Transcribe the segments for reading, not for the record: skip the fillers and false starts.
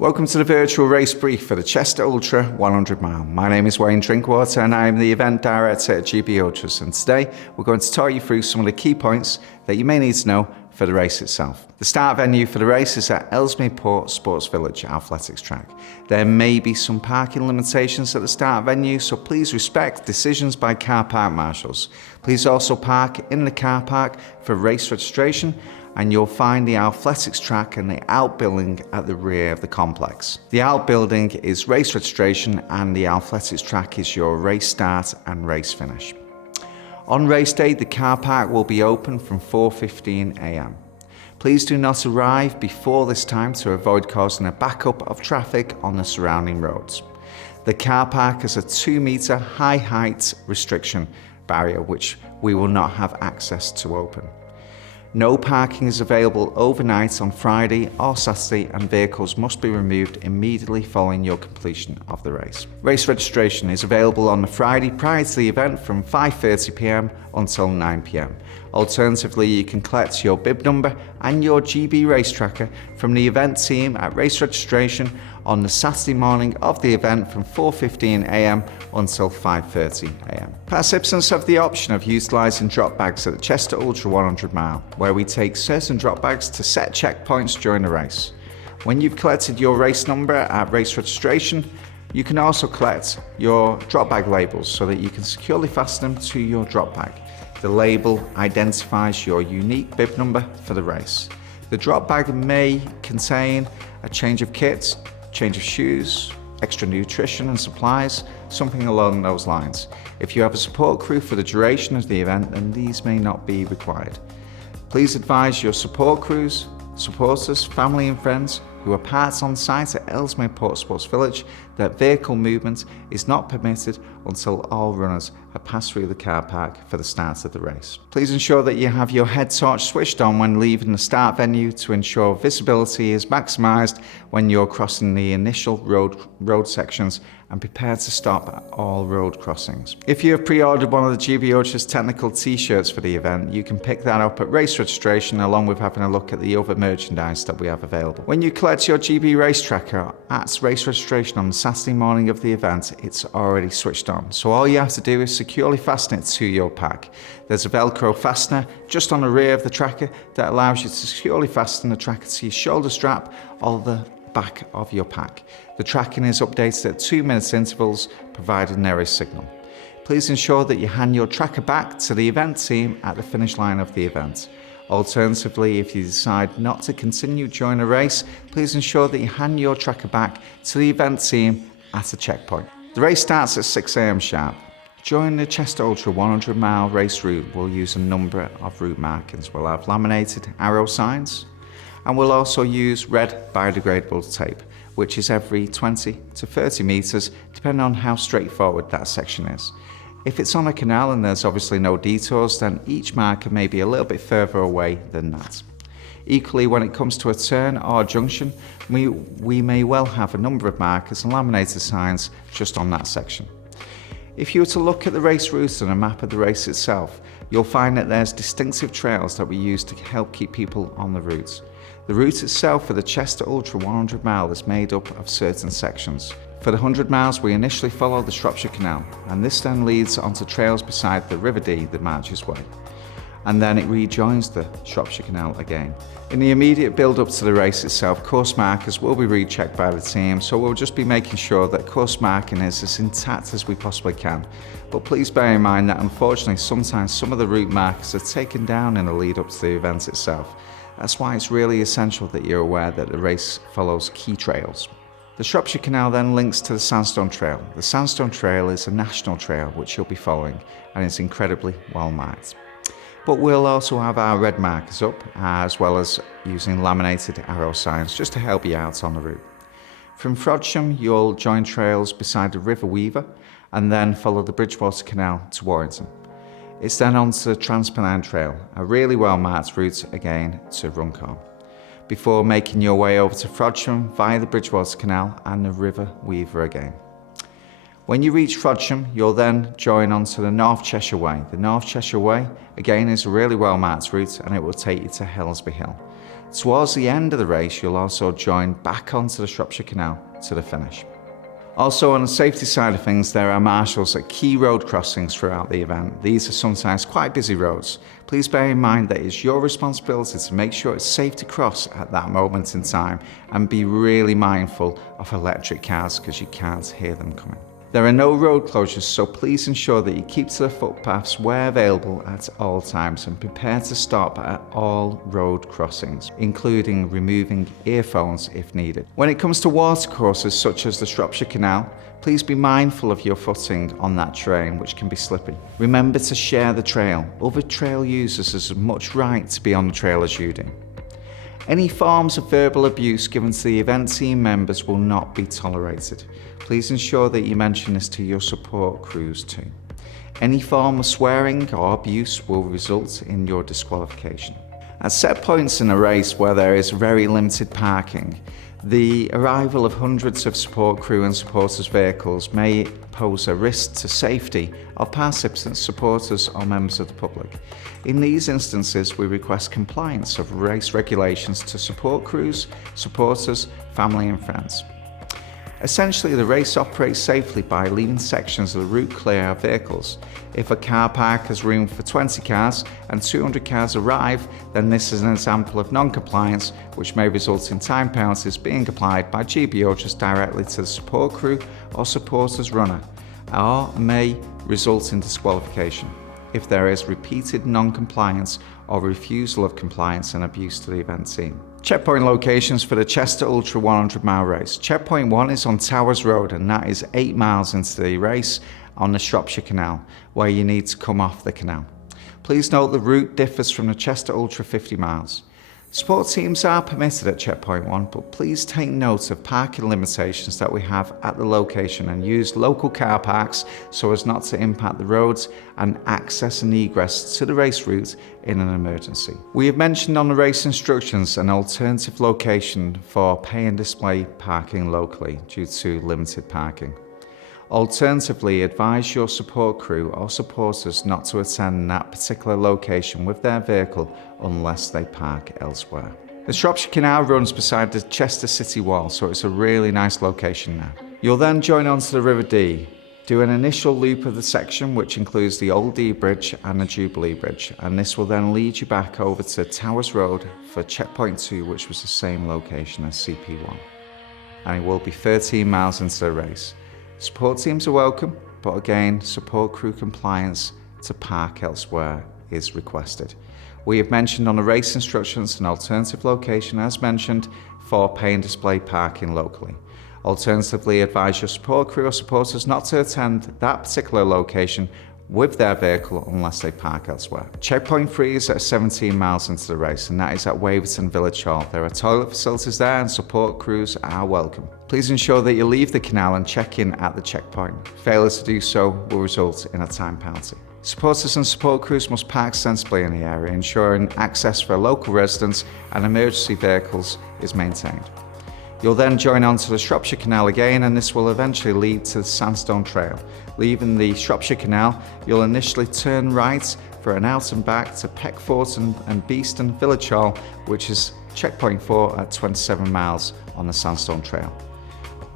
Welcome to the virtual race brief for the Chester Ultra 100 mile. My name is Wayne Drinkwater and I am the Event Director at GB Ultras, and today we're going to talk you through some of the key points that you may need to know for the race itself. The start venue for the race is at Ellesmere Port Sports Village Athletics Track. There may be some parking limitations at the start venue, so please respect decisions by car park marshals. Please also park in the car park for race registration, and you'll find the athletics track and the outbuilding at the rear of the complex. The outbuilding is race registration and the athletics track is your race start and race finish. On race day, the car park will be open from 4:15 a.m. Please do not arrive before this time to avoid causing a backup of traffic on the surrounding roads. The car park has a 2-metre high height restriction barrier which we will not have access to open. No parking is available overnight on Friday or Saturday, and vehicles must be removed immediately following your completion of the race. Race registration is available on the Friday prior to the event from 5:30 p.m. until 9 p.m. Alternatively, you can collect your bib number and your GB race tracker from the event team at race registration on the Saturday morning of the event from 4:15 a.m. until 5:30 a.m. Participants have the option of utilising drop bags at the Chester Ultra 100 mile, where we take certain drop bags to set checkpoints during the race. When you've collected your race number at race registration, you can also collect your drop bag labels so that you can securely fasten them to your drop bag. The label identifies your unique bib number for the race. The drop bag may contain a change of kit, change of shoes, extra nutrition and supplies, something along those lines. If you have a support crew for the duration of the event, then these may not be required. Please advise your support crews, supporters, family and friends who are parked on site at Ellesmere Port Sports Village that vehicle movement is not permitted until all runners have passed through the car park for the start of the race. Please ensure that you have your head torch switched on when leaving the start venue to ensure visibility is maximised when you're crossing the initial road sections, and prepare to stop at all road crossings. If you have pre-ordered one of the GB Ultras technical t-shirts for the event, you can pick that up at race registration along with having a look at the other merchandise that we have available. When you collect your GB race tracker at race registration on the Saturday morning of the event, it's already switched on. So all you have to do is securely fasten it to your pack. There's a Velcro fastener just on the rear of the tracker that allows you to securely fasten the tracker to your shoulder strap or the back of your pack. The tracking is updated at 2-minute intervals, providing there is signal. Please ensure that you hand your tracker back to the event team at the finish line of the event. Alternatively, if you decide not to continue during a race, please ensure that you hand your tracker back to the event team at a checkpoint. The race starts at 6 a.m. sharp. During the Chester Ultra 100 mile race route, we'll use a number of route markings. We'll have laminated arrow signs, and we'll also use red biodegradable tape, which is every 20 to 30 metres, depending on how straightforward that section is. If it's on a canal and there's obviously no detours, then each marker may be a little bit further away than that. Equally, when it comes to a turn or junction, we may well have a number of markers and laminated signs just on that section. If you were to look at the race route and a map of the race itself, you'll find that there's distinctive trails that we use to help keep people on the route. The route itself for the Chester Ultra 100 mile is made up of certain sections. For the 100 miles, we initially follow the Shropshire Canal, and this then leads onto trails beside the River Dee that marches way. And then it rejoins the Shropshire Canal again. In the immediate build-up to the race itself, course markers will be rechecked by the team, so we'll just be making sure that course marking is as intact as we possibly can. But please bear in mind that unfortunately sometimes some of the route markers are taken down in the lead up to the event itself. That's why it's really essential that you're aware that the race follows key trails. The Shropshire Canal then links to the Sandstone Trail. The Sandstone Trail is a national trail which you'll be following, and it's incredibly well marked. But we'll also have our red markers up, as well as using laminated arrow signs just to help you out on the route. From Frodsham, you'll join trails beside the River Weaver and then follow the Bridgewater Canal to Warrington. It's then on to the Trans-Pennine Trail, a really well marked route again to Runcorn, before making your way over to Frodsham via the Bridgewater Canal and the River Weaver again. When you reach Frodsham, you'll then join onto the North Cheshire Way. The North Cheshire Way, again, is a really well marked route and it will take you to Hellsby Hill. Towards the end of the race, you'll also join back onto the Shropshire Canal to the finish. Also, on the safety side of things, there are marshals at key road crossings throughout the event. These are sometimes quite busy roads. Please bear in mind that it's your responsibility to make sure it's safe to cross at that moment in time, and be really mindful of electric cars because you can't hear them coming. There are no road closures, so please ensure that you keep to the footpaths where available at all times and prepare to stop at all road crossings, including removing earphones if needed. When it comes to watercourses such as the Shropshire Canal, please be mindful of your footing on that terrain, which can be slippy. Remember to share the trail. Other trail users have as much right to be on the trail as you do. Any forms of verbal abuse given to the event team members will not be tolerated. Please ensure that you mention this to your support crews too. Any form of swearing or abuse will result in your disqualification. At set points in a race where there is very limited parking, the arrival of hundreds of support crew and supporters' vehicles may pose a risk to safety of participants, supporters or members of the public. In these instances, we request compliance of race regulations to support crews, supporters, family and friends. Essentially, the race operates safely by leaving sections of the route clear of vehicles. If a car park has room for 20 cars and 200 cars arrive, then this is an example of non-compliance, which may result in time penalties being applied by GBO directly to the support crew or supporters runner, or may result in disqualification if there is repeated non-compliance or refusal of compliance and abuse to the event team. Checkpoint locations for the Chester Ultra 100 mile race. Checkpoint 1 is on Towers Road, and that is 8 miles into the race on the Shropshire Canal, where you need to come off the canal. Please note the route differs from the Chester Ultra 50 miles. Support teams are permitted at Checkpoint 1, but please take note of parking limitations that we have at the location and use local car parks so as not to impact the roads and access and egress to the race route in an emergency. We have mentioned on the race instructions an alternative location for pay and display parking locally due to limited parking. Alternatively, advise your support crew or supporters not to attend that particular location with their vehicle unless they park elsewhere. The Shropshire Canal runs beside the Chester City Wall, so it's a really nice location now. You'll then join onto the River Dee, do an initial loop of the section which includes the Old Dee Bridge and the Jubilee Bridge, and this will then lead you back over to Towers Road for Checkpoint 2, which was the same location as CP1. And it will be 13 miles into the race. Support teams are welcome, but again, support crew compliance to park elsewhere is requested. We have mentioned on the race instructions an alternative location as mentioned for pay and display parking locally. Alternatively, advise your support crew or supporters not to attend that particular location with their vehicle unless they park elsewhere. Checkpoint 3 is at 17 miles into the race, and that is at Waverton Village Hall. There are toilet facilities there and support crews are welcome. Please ensure that you leave the canal and check in at the checkpoint. Failure to do so will result in a time penalty. Supporters and support crews must park sensibly in the area, ensuring access for local residents and emergency vehicles is maintained. You'll then join onto the Shropshire Canal again, and this will eventually lead to the Sandstone Trail. Leaving the Shropshire Canal, you'll initially turn right for an out and back to Peckford and Beeston Village Hall, which is Checkpoint 4 at 27 miles on the Sandstone Trail.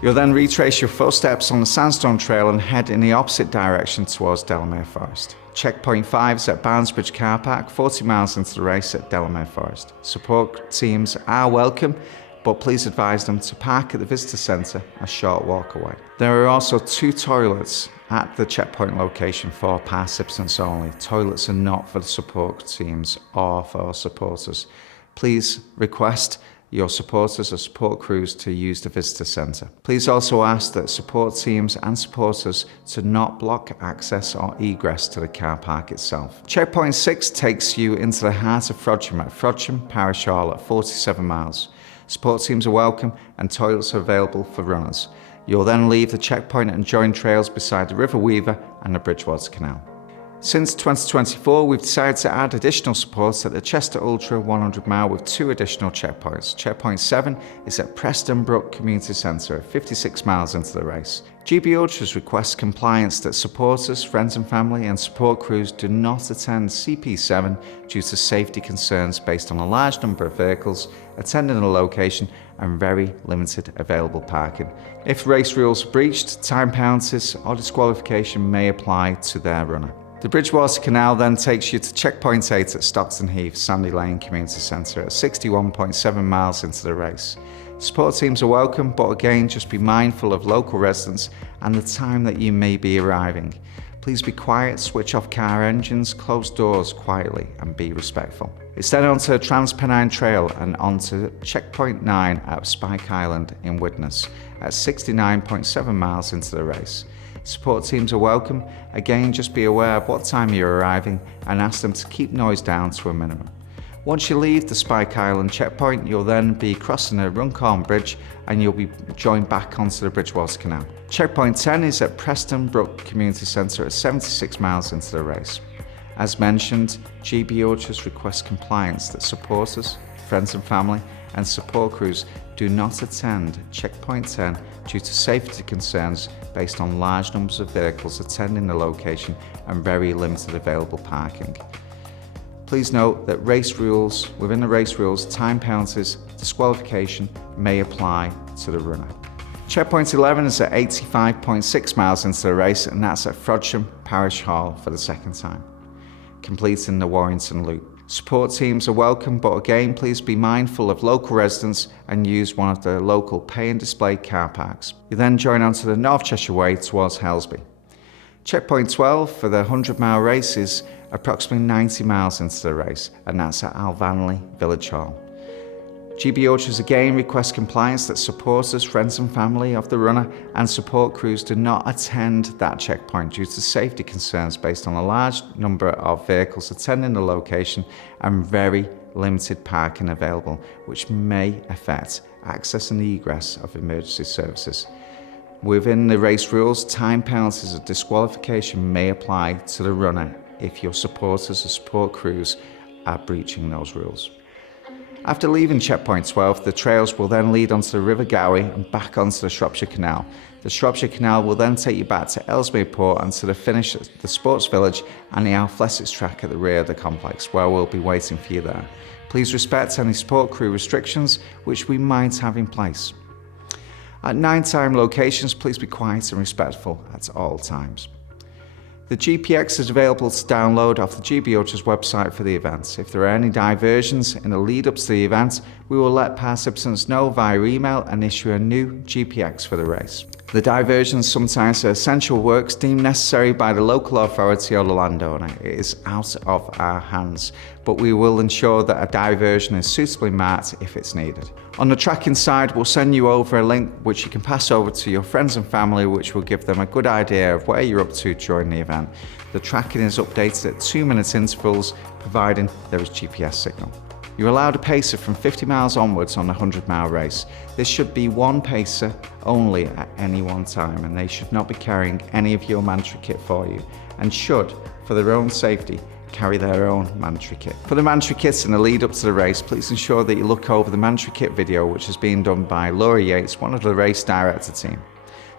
You'll then retrace your footsteps on the Sandstone Trail and head in the opposite direction towards Delamere Forest. Checkpoint 5 is at Barnesbridge Car Park, 40 miles into the race at Delamere Forest. Support teams are welcome, but please advise them to park at the visitor centre a short walk away. There are also 2 toilets at the checkpoint location for participants only. Toilets are not for the support teams or for supporters. Please request your supporters or support crews to use the visitor centre. Please also ask that support teams and supporters to not block access or egress to the car park itself. Checkpoint 6 takes you into the heart of Frodsham at Frodsham Parish Hall at 47 miles. Support teams are welcome and toilets are available for runners. You'll then leave the checkpoint and join trails beside the River Weaver and the Bridgewater Canal. Since 2024, we've decided to add additional supports at the Chester Ultra 100 mile with 2 additional checkpoints. Checkpoint 7 is at Preston Brook Community Centre, 56 miles into the race. GB Ultras request compliance that supporters, friends and family and support crews do not attend CP7 due to safety concerns based on a large number of vehicles attending the location and very limited available parking. If race rules are breached, time penalties or disqualification may apply to their runner. The Bridgewater Canal then takes you to Checkpoint 8 at Stockton Heath, Sandy Lane Community Centre at 61.7 miles into the race. Support teams are welcome, but again, just be mindful of local residents and the time that you may be arriving. Please be quiet, switch off car engines, close doors quietly and be respectful. It's then onto Trans-Pennine Trail and onto Checkpoint 9 at Spike Island in Widnes at 69.7 miles into the race. Support teams are welcome. Again, just be aware of what time you're arriving and ask them to keep noise down to a minimum. Once you leave the Spike Island checkpoint, you'll then be crossing a Runcorn Bridge and you'll be joined back onto the Bridgewater Canal. Checkpoint 10 is at Preston Brook Community Centre at 76 miles into the race. As mentioned, GB Ultras request compliance that supporters, friends and family and support crews do not attend Checkpoint 10 due to safety concerns based on large numbers of vehicles attending the location and very limited available parking. Please note that within the race rules, time penalties, disqualification may apply to the runner. Checkpoint 11 is at 85.6 miles into the race and that's at Frodsham Parish Hall for the second time, completing the Warrington Loop. Support teams are welcome, but again, please be mindful of local residents and use one of the local pay and display car parks. You then join onto the North Cheshire Way towards Helsby. Checkpoint 12 for the 100 mile race is approximately 90 miles into the race, and that's at Alvanley Village Hall. GB Ultras again request compliance that supporters, friends and family of the runner and support crews do not attend that checkpoint due to safety concerns based on a large number of vehicles attending the location and very limited parking available, which may affect access and egress of emergency services. Within the race rules, time penalties or disqualification may apply to the runner if your supporters or support crews are breaching those rules. After leaving Checkpoint 12, the trails will then lead onto the River Gowie and back onto the Shropshire Canal. The Shropshire Canal will then take you back to Ellesmere Port and to the finish at the Sports Village and the athletics track at the rear of the complex, where we'll be waiting for you there. Please respect any support crew restrictions which we might have in place. At nighttime locations, please be quiet and respectful at all times. The GPX is available to download off the GB Ultras website for the event. If there are any diversions in the lead up to the event, we will let participants know via email and issue a new GPX for the race. The diversions sometimes are essential works deemed necessary by the local authority or the landowner. It is out of our hands, but we will ensure that a diversion is suitably marked if it's needed. On the tracking side, we'll send you over a link which you can pass over to your friends and family, which will give them a good idea of where you're up to during the event. The tracking is updated at 2-minute intervals, providing there is GPS signal. You're allowed a pacer from 50 miles onwards on a 100-mile race. This should be one pacer only at any one time, and they should not be carrying any of your mandatory kit for you, and should, for their own safety, carry their own mandatory kit. For the mandatory kits in the lead up to the race, please ensure that you look over the mandatory kit video, which is being done by Laura Yates, one of the race director team.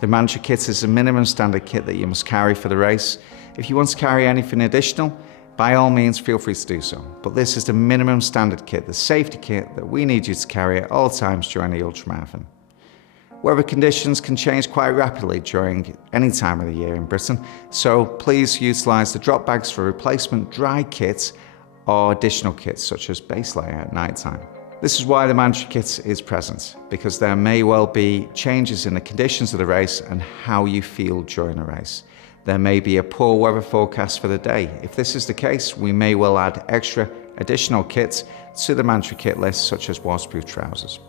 The mandatory kit is a minimum standard kit that you must carry for the race. If you want to carry anything additional, by all means, feel free to do so. But this is the minimum standard kit, the safety kit that we need you to carry at all times during the ultramarathon. Weather conditions can change quite rapidly during any time of the year in Britain, so please utilise the drop bags for replacement dry kits or additional kits such as base layer at night time. This is why the mandatory kit is present, because there may well be changes in the conditions of the race and how you feel during the race. There may be a poor weather forecast for the day. If this is the case, we may well add extra additional kits to the mandatory kit list, such as waterproof trousers.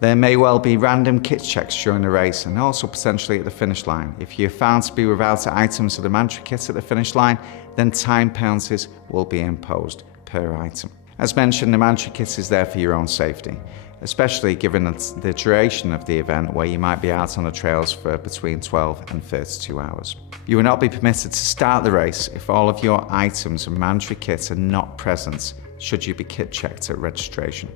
There may well be random kit checks during the race and also potentially at the finish line. If you're found to be without items of the mandatory kit at the finish line, then time penalties will be imposed per item. As mentioned, the mandatory kit is there for your own safety, especially given the duration of the event where you might be out on the trails for between 12 and 32 hours. You will not be permitted to start the race if all of your items and mandatory kit are not present should you be kit checked at registration.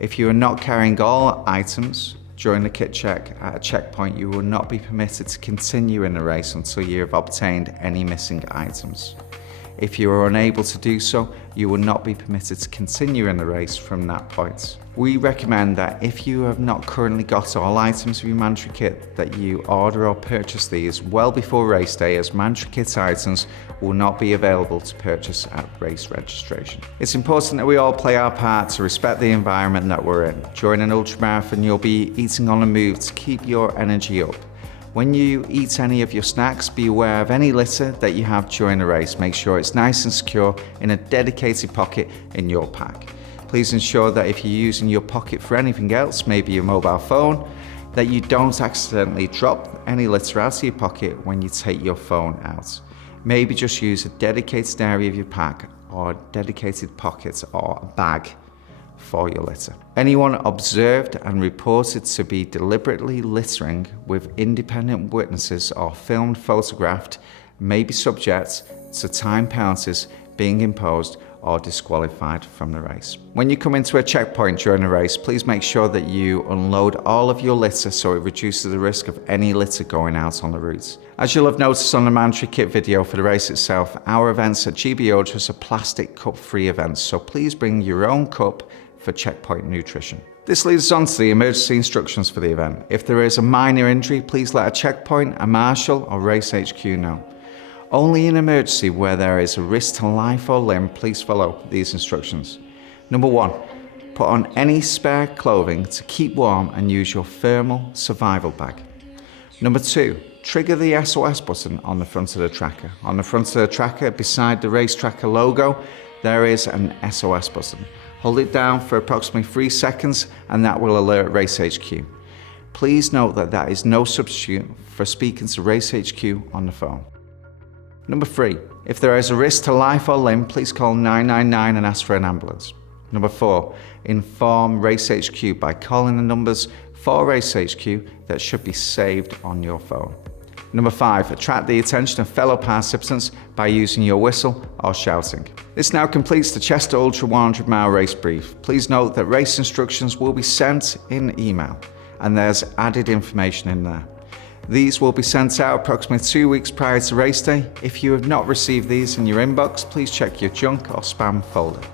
If you are not carrying all items during the kit check at a checkpoint, you will not be permitted to continue in the race until you have obtained any missing items. If you are unable to do so, you will not be permitted to continue in the race from that point. We recommend that if you have not currently got all items of your mandatory kit, that you order or purchase these well before race day, as mandatory kit items will not be available to purchase at race registration. It's important that we all play our part to respect the environment that we're in. During an ultramarathon, you'll be eating on the move to keep your energy up. When you eat any of your snacks, be aware of any litter that you have during the race. Make sure it's nice and secure in a dedicated pocket in your pack. Please ensure that if you're using your pocket for anything else, maybe your mobile phone, that you don't accidentally drop any litter out of your pocket when you take your phone out. Maybe just use a dedicated area of your pack or a dedicated pocket or a bag for your litter. Anyone observed and reported to be deliberately littering with independent witnesses or filmed photographed may be subject to time penalties being imposed or disqualified from the race. When you come into a checkpoint during the race, please make sure that you unload all of your litter so it reduces the risk of any litter going out on the route. As you'll have noticed on the mandatory kit video for the race itself, our events at GB Ultras are plastic cup-free events, so please bring your own cup for checkpoint nutrition. This leads us on to the emergency instructions for the event. If there is a minor injury, please let a checkpoint, a marshal or race HQ know. Only in emergency where there is a risk to life or limb, please follow these instructions. Number 1, put on any spare clothing to keep warm and use your thermal survival bag. Number 2, trigger the SOS button on the front of the tracker. On the front of the tracker, beside the race tracker logo, there is an SOS button. Hold it down for approximately 3 seconds and that will alert Race HQ. Please note that that is no substitute for speaking to Race HQ on the phone. Number 3, if there is a risk to life or limb, please call 999 and ask for an ambulance. Number 4, inform Race HQ by calling the numbers for Race HQ that should be saved on your phone. Number 5, attract the attention of fellow participants by using your whistle or shouting. This now completes the Chester Ultra 100 mile race brief. Please note that race instructions will be sent in email and there's added information in there. These will be sent out approximately 2 weeks prior to race day. If you have not received these in your inbox, please check your junk or spam folder.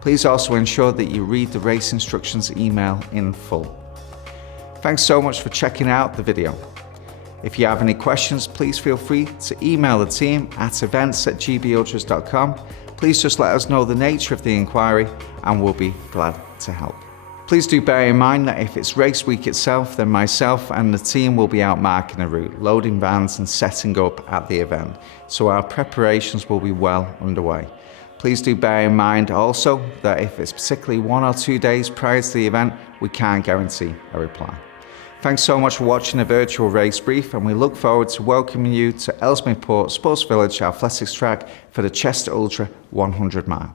Please also ensure that you read the race instructions email in full. Thanks so much for checking out the video. If you have any questions, please feel free to email the team at events@gbultras.com. Please just let us know the nature of the inquiry and we'll be glad to help. Please do bear in mind that if it's race week itself, then myself and the team will be out marking a route, loading vans and setting up at the event, so our preparations will be well underway. Please do bear in mind also that if it's particularly 1 or 2 days prior to the event, we can't guarantee a reply. Thanks so much for watching the virtual race brief, and we look forward to welcoming you to Ellesmere Port Sports Village Athletics Track for the Chester Ultra 100 mile.